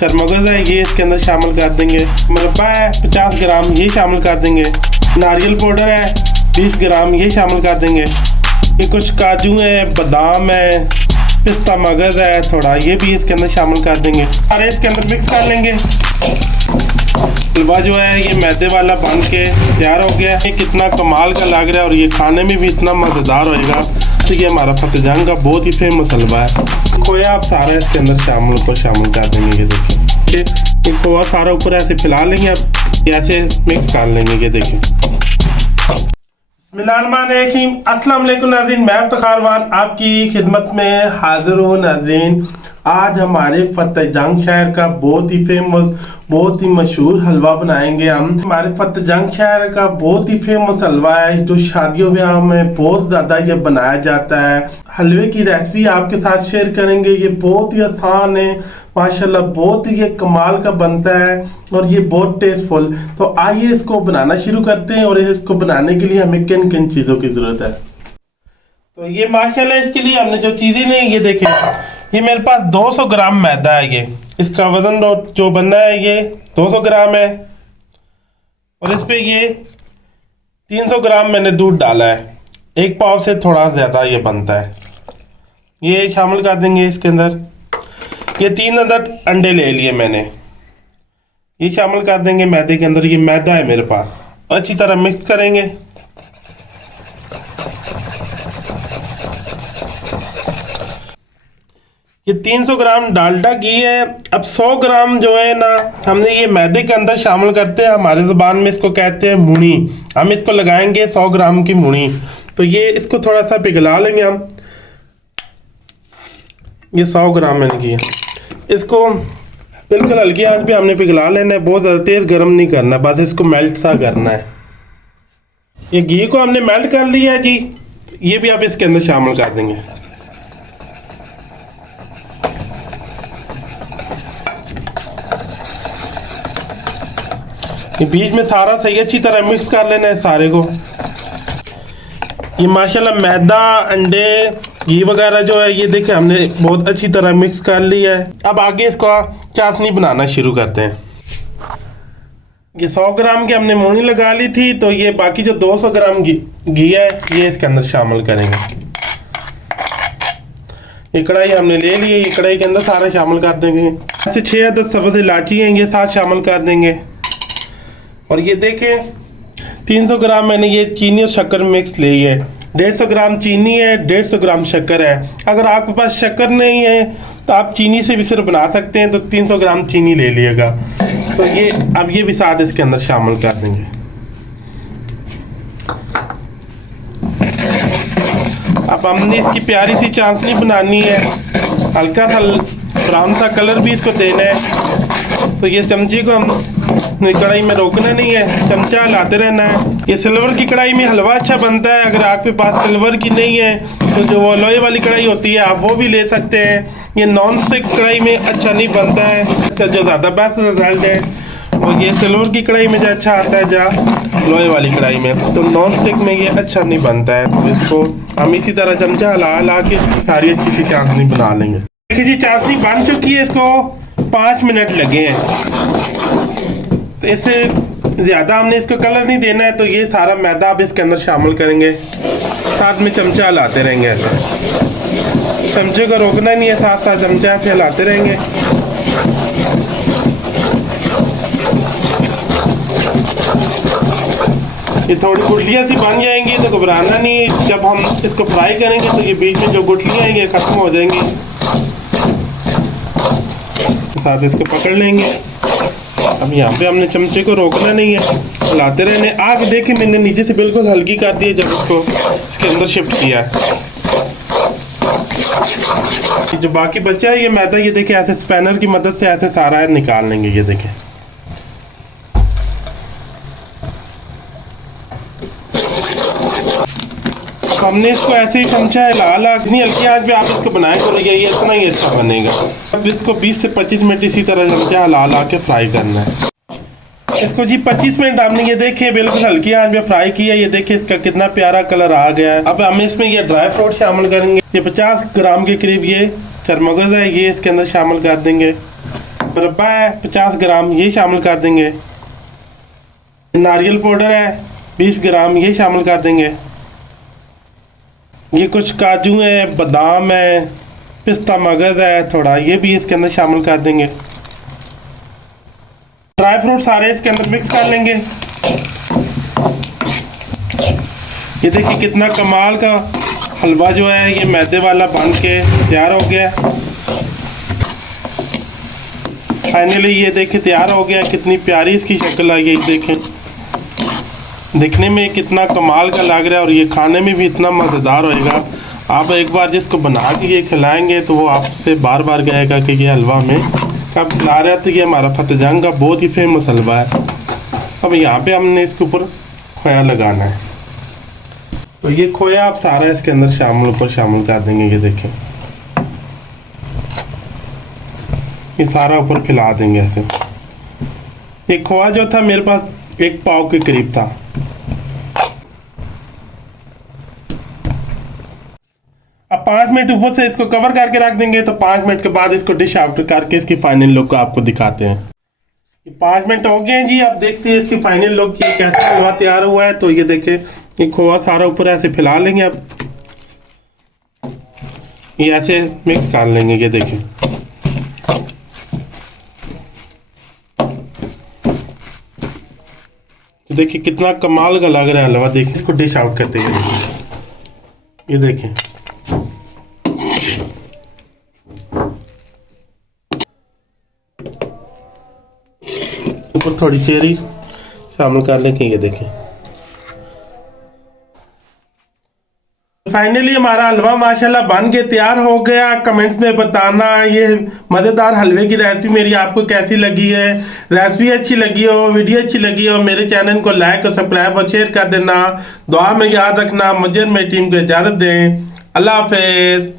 चरमगज़ है ये इसके अंदर शामिल कर देंगे। मुरब्बा है 50 ग्राम ये शामिल कर देंगे। नारियल पाउडर है 20 ग्राम ये शामिल कर देंगे। ये कुछ काजू है, बादाम है, पिस्ता मगज़ है थोड़ा, ये भी इसके अंदर शामिल कर देंगे। सारे इसके अंदर मिक्स कर लेंगे। हलवा जो है ये मैदे वाला बन के तैयार हो गया। ये कितना कमाल का लग रहा है और ये खाने में भी इतना मज़ेदार होएगा। तो ये हमारा फतेह जंग का बहुत ही फेमस हलवा है। खोया आप सारा इसके अंदर शामिल कर देंगे। ये देखिए ये खोया सारा ऊपर ऐसे फैला लेंगे, अब ऐसे मिक्स कर लेंगे। ये देखिए बिस्मिल्लाहिर्रहमानिर्रहीम। अस्सलाम वालेकुम नाज़रीन, मैं इफ्तिखार खान आपकी खिदमत में हाजिर हूँ। नाज़रीन आज हमारे फतेह जंग शहर का बहुत ही फेमस, बहुत ही मशहूर हलवा बनाएंगे हम। हमारे फतेह जंग शहर का बहुत ही फेमस हलवा है जो शादियों ब्याह में बहुत ज़्यादा ये बनाया जाता है। हलवे की रेसिपी आपके साथ शेयर करेंगे। ये बहुत ही आसान है माशाल्लाह, बहुत ही ये कमाल का बनता है और ये बहुत टेस्टफुल। तो आइए इसको बनाना शुरू करते हैं। और इसको बनाने के लिए हमें किन किन चीज़ों की ज़रूरत है। तो ये माशाल्लाह इसके लिए हमने जो चीज़ें ली, ये देखिए ये मेरे पास 200 ग्राम मैदा है। ये इसका वज़न जो बनना है ये 200 ग्राम है। और इस पे ये 300 ग्राम मैंने दूध डाला है। एक पाव से थोड़ा ज़्यादा ये बनता है। ये शामिल कर देंगे इसके अंदर। ये 3 अदद अंडे ले लिए मैंने, ये शामिल कर देंगे मैदे के अंदर। ये मैदा है मेरे पास, अच्छी तरह मिक्स करेंगे। ये 300 ग्राम डालडा घी है। अब 100 ग्राम जो है ना हमने ये मैदे के अंदर शामिल करते हैं। हमारे ज़ुबान में इसको कहते हैं मुनी। हम इसको लगाएंगे 100 ग्राम की मुनी। तो ये इसको थोड़ा सा पिघला लेंगे हम। ये 100 ग्राम मैंने किया, इसको बिल्कुल हल्की आंच पे हमने पिघला लेना है। बहुत ज़्यादा तेज़ गर्म नहीं करना, बस इसको मेल्ट सा करना है। ये घी को हमने मेल्ट कर लिया है जी। ये भी आप इसके अंदर शामिल कर देंगे। ये बीच में सारा सही अच्छी तरह मिक्स कर लेना है सारे को। ये माशाल्लाह मैदा, अंडे, घी वगैरह जो है ये देखिए हमने बहुत अच्छी तरह मिक्स कर लिया है। अब आगे इसको चाशनी बनाना शुरू करते हैं। ये 100 ग्राम की हमने मूनी लगा ली थी। तो ये बाकी जो 200 ग्राम घी है ये इसके अंदर शामिल करेंगे। ये कढ़ाई हमने ले ली है, ये कढ़ाई के अंदर सारा शामिल कर देंगे। ऐसे 6 अदद सब्ज़ इलायची हैं, ये साथ शामिल कर देंगे। और ये देखें 300 ग्राम मैंने ये चीनी और शक्कर मिक्स ली है। 150 ग्राम चीनी है, 150 ग्राम शक्कर है। अगर आपके पास शक्कर नहीं है तो आप चीनी से भी सिर्फ बना सकते हैं, तो 300 ग्राम चीनी ले लिएगा। तो ये अब ये भी साथ इसके अंदर शामिल कर देंगे। अब हमने इसकी प्यारी सी चाशनी बनानी है। हल्का सा ब्राउन सा कलर भी इसको देना है। तो ये चमचे को हम कढ़ाई में रोकना नहीं है, चमचा हिलाते रहना है। ये सिल्वर की कढ़ाई में हलवा अच्छा बनता है। अगर आपके पास सिल्वर की नहीं है तो जो वो लोहे वाली कढ़ाई होती है आप वो भी ले सकते हैं। ये नॉन स्टिक कढ़ाई में अच्छा नहीं बनता है। जो ज़्यादा बेस्ट रिजल्ट है वो ये सिल्वर की कढ़ाई में जो अच्छा आता है, जहाँ लोहे वाली कढ़ाई में। तो नॉन स्टिक में ये अच्छा नहीं बनता है। तो इसको हम इसी तरह चमचा हिला के सारी अच्छी सी चाशनी बना लेंगे। देखिए जी चाशनी बन चुकी है, इसको 5 मिनट लगे हैं। तो इससे ज़्यादा हमने इसको कलर नहीं देना है। तो ये सारा मैदा आप इसके अंदर शामिल करेंगे, साथ में चमचा हिलाते रहेंगे। ऐसा चमचे को रोकना नहीं है, साथ साथ चमचा हिलाते रहेंगे। ये थोड़ी गुठलियाँ सी बन जाएंगी तो घबराना नहीं है। जब हम इसको फ्राई करेंगे तो ये बीच में जो गुठलियाँ हैं ये ख़त्म हो जाएंगी। साथ इसको पकड़ लेंगे। अब यहाँ पे हमने चमचे को रोकना नहीं है, हिलाते रहने। आग देखिए मैंने नीचे से बिल्कुल हल्की कर दी है जब इसको इसके अंदर शिफ्ट किया है। जो बाकी बचा है ये मैदा, ये देखिए ऐसे स्पैनर की मदद से ऐसे सारा निकाल लेंगे। ये देखें तो हमने इसको ऐसे ही चमचा हिला इतनी हल्की आंच पे आप इसको बनाए तो ये इतना ही अच्छा बनेगा। अब इसको 20 से 25 मिनट इसी तरह चमचा हिला के फ्राई करना है। इसको जी 25 मिनट हमने ये देखिए बिल्कुल हल्की आंच पे फ्राई किया। ये देखिए इसका कितना प्यारा कलर आ गया है। अब हम इसमें ये ड्राई फ्रूट शामिल करेंगे। ये 50 ग्राम के करीब ये चरमगज़ है, ये इसके अंदर शामिल कर देंगे। मुरब्बा है 50 ग्राम, ये शामिल कर देंगे। नारियल पाउडर है 20 ग्राम, ये शामिल कर देंगे। ये कुछ काजू है, बादाम है, पिस्ता मगज़ है थोड़ा, ये भी इसके अंदर शामिल कर देंगे। ड्राई फ्रूट सारे इसके अंदर मिक्स कर लेंगे। ये देखिए कितना कमाल का हलवा जो है ये मैदे वाला बन के तैयार हो गया। फाइनली ये देखिए तैयार हो गया। कितनी प्यारी इसकी शक्ल आई है, देखें दिखने में कितना कमाल का लग रहा है और ये खाने में भी इतना मज़ेदार होएगा। आप एक बार जिसको बना के ये खिलाएंगे तो वो आपसे बार बार कहेगा कि ये हलवा में कब खिला रहा है। तो ये हमारा फतेहजंग का बहुत ही फेमस हलवा है। अब यहाँ पे हमने इसके ऊपर खोया लगाना है, तो ये खोया आप सारा इसके अंदर शामिल कर देंगे। ये देखें ये सारा ऊपर फैला देंगे ऐसे। ये खोया जो था मेरे पास 1 पाव के करीब था। अब 5 मिनट ऊपर से इसको कवर करके रख देंगे, तो 5 मिनट के बाद इसको डिश आउट करके इसकी फाइनल लुक आपको दिखाते हैं। 5 मिनट हो गए हैं जी। अब देखते हैं इसकी फाइनल लुक की कैसा हलवा तैयार हुआ है। तो ये देखें ये खोआ सारा ऊपर ऐसे फैला लेंगे। अब ये ऐसे मिक्स कर लेंगे। ये देखें देखिए कितना कमाल का लग रहा है हलवा। देखिए इसको डिश आउट करते हैं। ये देखें ऊपर थोड़ी चेरी शामिल कर लेंगे। ये देखें फाइनली हमारा हलवा माशाल्लाह बन के तैयार हो गया। कमेंट्स में बताना ये मज़ेदार हलवे की रेसिपी मेरी आपको कैसी लगी है। रेसिपी अच्छी लगी हो, वीडियो अच्छी लगी हो, मेरे चैनल को लाइक और सब्सक्राइब और शेयर कर देना। दुआ में याद रखना। मुझे मेरी टीम को इजाज़त दें। अल्लाह हाफिज़।